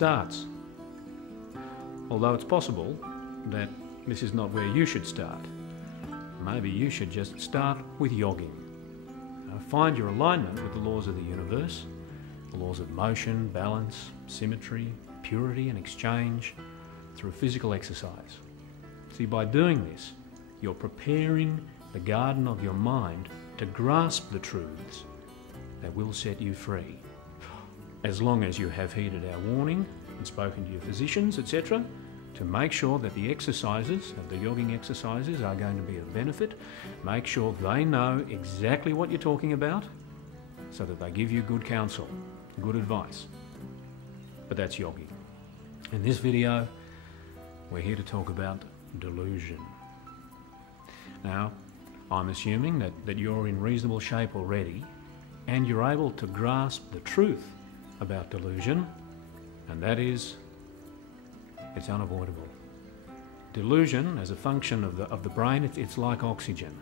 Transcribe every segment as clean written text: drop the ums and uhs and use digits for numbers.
starts. Although it's possible that this is not where you should start. Maybe you should just start with yogging. Find your alignment with the laws of the universe, the laws of motion, balance, symmetry, purity and exchange through physical exercise. See, by doing this, you're preparing the garden of your mind to grasp the truths that will set you free. As long as you have heeded our warning and spoken to your physicians, etc., to make sure that the exercises, the yogging exercises, are going to be of benefit. Make sure they know exactly what you're talking about so that they give you good counsel, good advice. But that's yogging. In this video, we're here to talk about delusion. Now, I'm assuming that you're in reasonable shape already and you're able to grasp the truth about delusion, and that is, it's unavoidable. Delusion, as a function of the brain, it's like oxygen.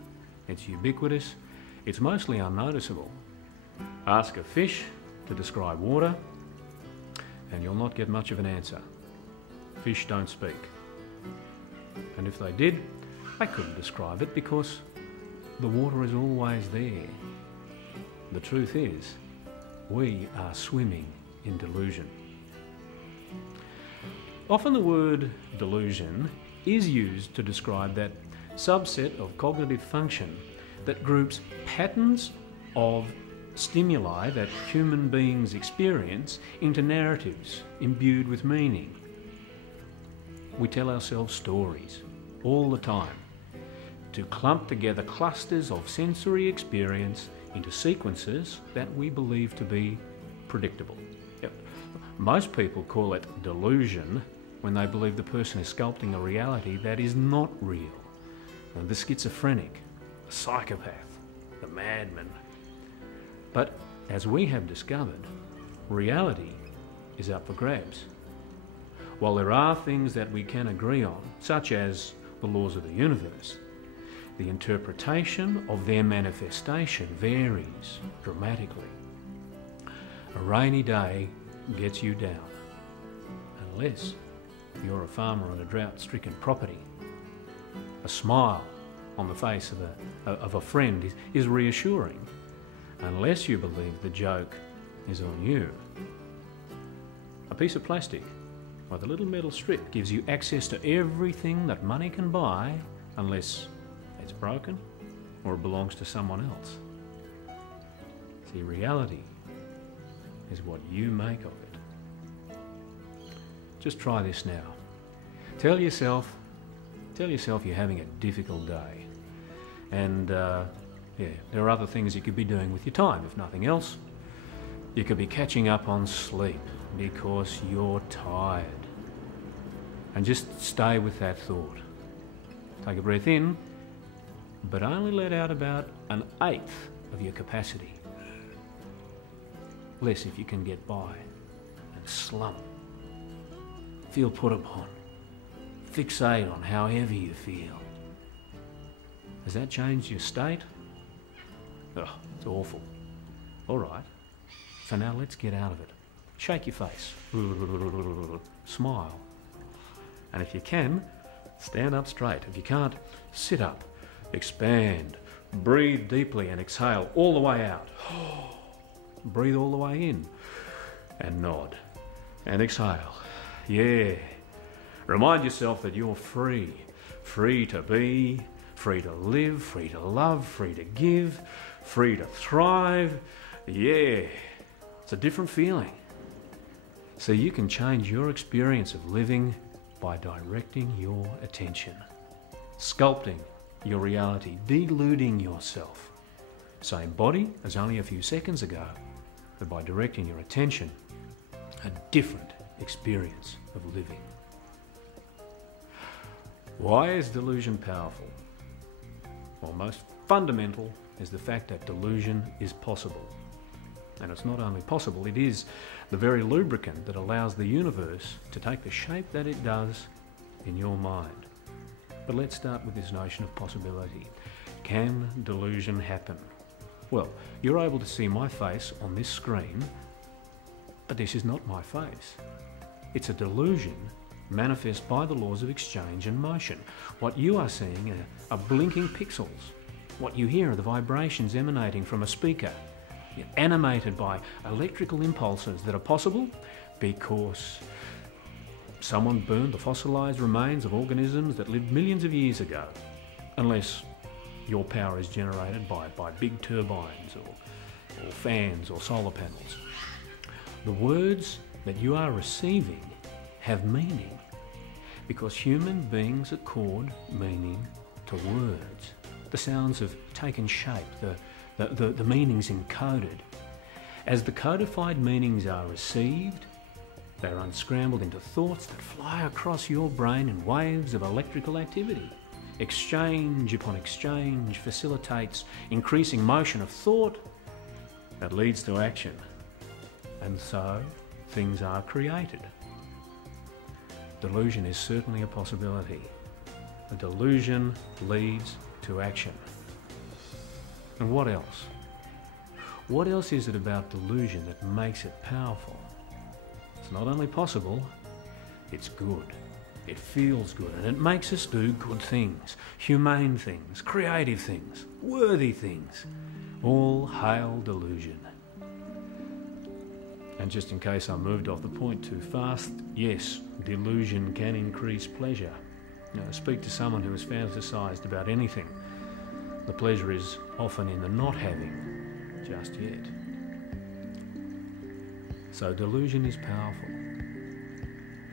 It's ubiquitous, it's mostly unnoticeable. Ask a fish to describe water, and you'll not get much of an answer. Fish don't speak. And if they did, they couldn't describe it because the water is always there. The truth is, we are swimming in delusion. Often the word delusion is used to describe that subset of cognitive function that groups patterns of stimuli that human beings experience into narratives imbued with meaning. We tell ourselves stories all the time to clump together clusters of sensory experience into sequences that we believe to be predictable. Most people call it delusion when they believe the person is sculpting a reality that is not real. And the schizophrenic, the psychopath, the madman. But as we have discovered, reality is up for grabs. While there are things that we can agree on, such as the laws of the universe, the interpretation of their manifestation varies dramatically. A rainy day gets you down, unless you're a farmer on a drought-stricken property. A smile on the face of a friend is reassuring, unless you believe the joke is on you. A piece of plastic with a little metal strip gives you access to everything that money can buy, unless it's broken or it belongs to someone else. See, reality is what you make of it. Just try this now. Tell yourself you're having a difficult day. And there are other things you could be doing with your time, if nothing else. You could be catching up on sleep because you're tired. And just stay with that thought. Take a breath in, but only let out about 1/8 of your capacity. Less if you can get by. And slump. Feel put upon. Fixate on how heavy you feel. Has that changed your state? Oh, it's awful. All right. So now let's get out of it. Shake your face. Smile. And if you can, stand up straight. If you can't, sit up. Expand. Breathe deeply and exhale all the way out. Breathe all the way in. And nod. And exhale. Yeah. Remind yourself that you're free. Free to be, free to live, free to love, free to give, free to thrive. Yeah. It's a different feeling. So you can change your experience of living by directing your attention, sculpting your reality, deluding yourself. Same body as only a few seconds ago, but by directing your attention, a different experience of living. Why is delusion powerful? Well, most fundamental is the fact that delusion is possible. And it's not only possible, it is the very lubricant that allows the universe to take the shape that it does in your mind. But let's start with this notion of possibility. Can delusion happen? Well, you're able to see my face on this screen, but this is not my face. It's a delusion manifest by the laws of exchange and motion. What you are seeing are blinking pixels. What you hear are the vibrations emanating from a speaker, animated by electrical impulses that are possible because someone burned the fossilised remains of organisms that lived millions of years ago, unless your power is generated by big turbines or fans or solar panels. The words that you are receiving have meaning because human beings accord meaning to words. The sounds have taken shape, the meanings encoded. As the codified meanings are received, they're unscrambled into thoughts that fly across your brain in waves of electrical activity. Exchange upon exchange facilitates increasing motion of thought that leads to action. And so things are created. Delusion is certainly a possibility. A delusion leads to action. And what else? What else is it about delusion that makes it powerful? It's not only possible, it's good. It feels good and it makes us do good things, humane things, creative things, worthy things. All hail delusion. And just in case I moved off the point too fast, yes, delusion can increase pleasure. Now, speak to someone who has fantasized about anything. The pleasure is often in the not having just yet. So delusion is powerful.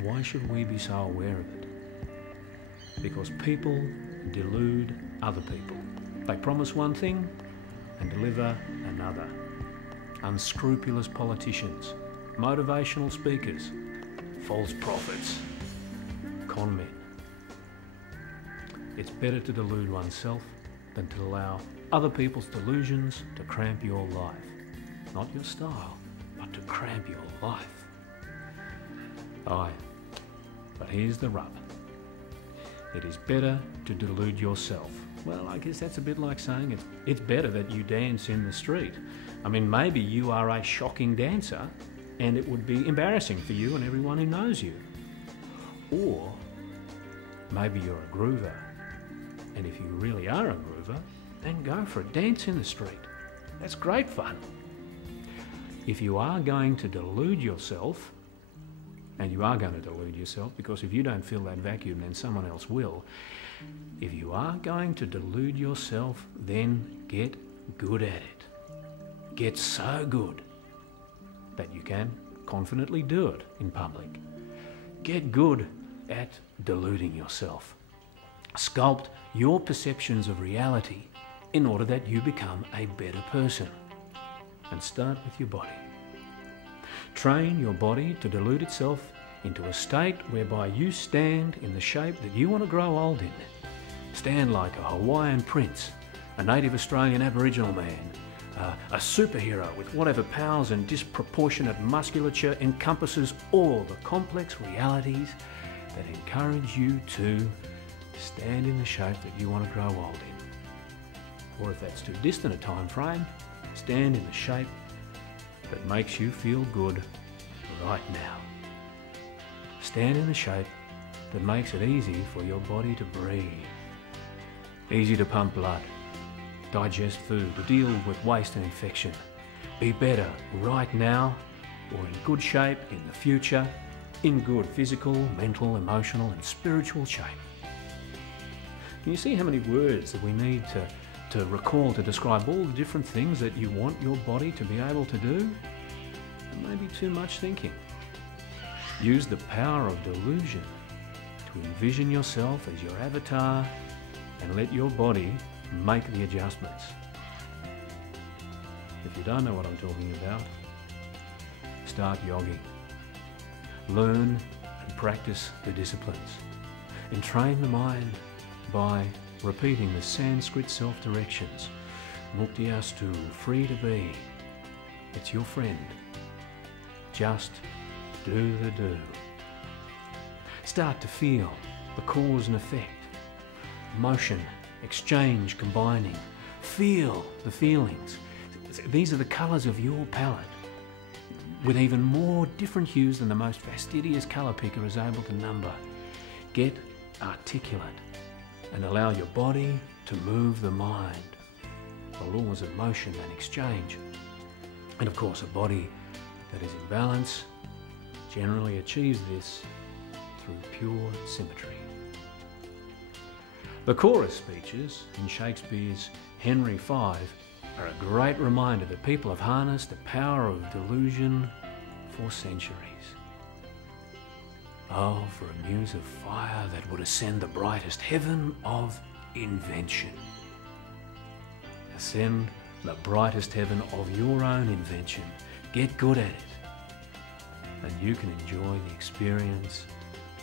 Why should we be so aware of it? Because people delude other people. They promise one thing and deliver another. Unscrupulous politicians, motivational speakers, false prophets, con men. It's better to delude oneself than to allow other people's delusions to cramp your life. Not your style, but to cramp your life. Aye, but here's the rub. It is better to delude yourself. Well, I guess that's a bit like saying it's better that you dance in the street. I mean, maybe you are a shocking dancer and it would be embarrassing for you and everyone who knows you. Or maybe you're a groover, and if you really are a groover, then go for a dance in the street. That's great fun. If you are going to delude yourself, and you are going to delude yourself because if you don't fill that vacuum, then someone else will. If you are going to delude yourself, then get good at it. Get so good that you can confidently do it in public. Get good at deluding yourself. Sculpt your perceptions of reality in order that you become a better person. And start with your body. Train your body to delude itself into a state whereby you stand in the shape that you want to grow old in. Stand like a Hawaiian prince, a native Australian Aboriginal man, a superhero with whatever powers and disproportionate musculature encompasses all the complex realities that encourage you to stand in the shape that you want to grow old in. Or if that's too distant a time frame, stand in the shape that makes you feel good right now. Stand in the shape that makes it easy for your body to breathe. Easy to pump blood, digest food, to deal with waste and infection. Be better right now or in good shape in the future, in good physical, mental, emotional and spiritual shape. Can you see how many words that we need to recall to describe all the different things that you want your body to be able to do? Maybe too much thinking. Use the power of delusion to envision yourself as your avatar and let your body make the adjustments. If you don't know what I'm talking about, start yogging. Learn and practice the disciplines and train the mind by repeating the Sanskrit self-directions. Muktiastu, free to be. It's your friend. Just do the do. Start to feel the cause and effect. Motion, exchange, combining. Feel the feelings. These are the colours of your palette. with even more different hues than the most fastidious colour picker is able to number. Get articulate and allow your body to move the mind, the laws of motion and exchange. And of course, a body that is in balance generally achieves this through pure symmetry. The chorus speeches in Shakespeare's Henry V are a great reminder that people have harnessed the power of delusion for centuries. Oh, for a muse of fire that would ascend the brightest heaven of invention. Ascend the brightest heaven of your own invention. Get good at it, and you can enjoy the experience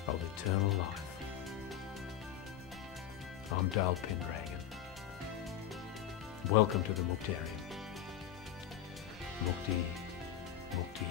of eternal life. I'm Daele Pendragon. Welcome to the Muktarium. Mukti, Mukti.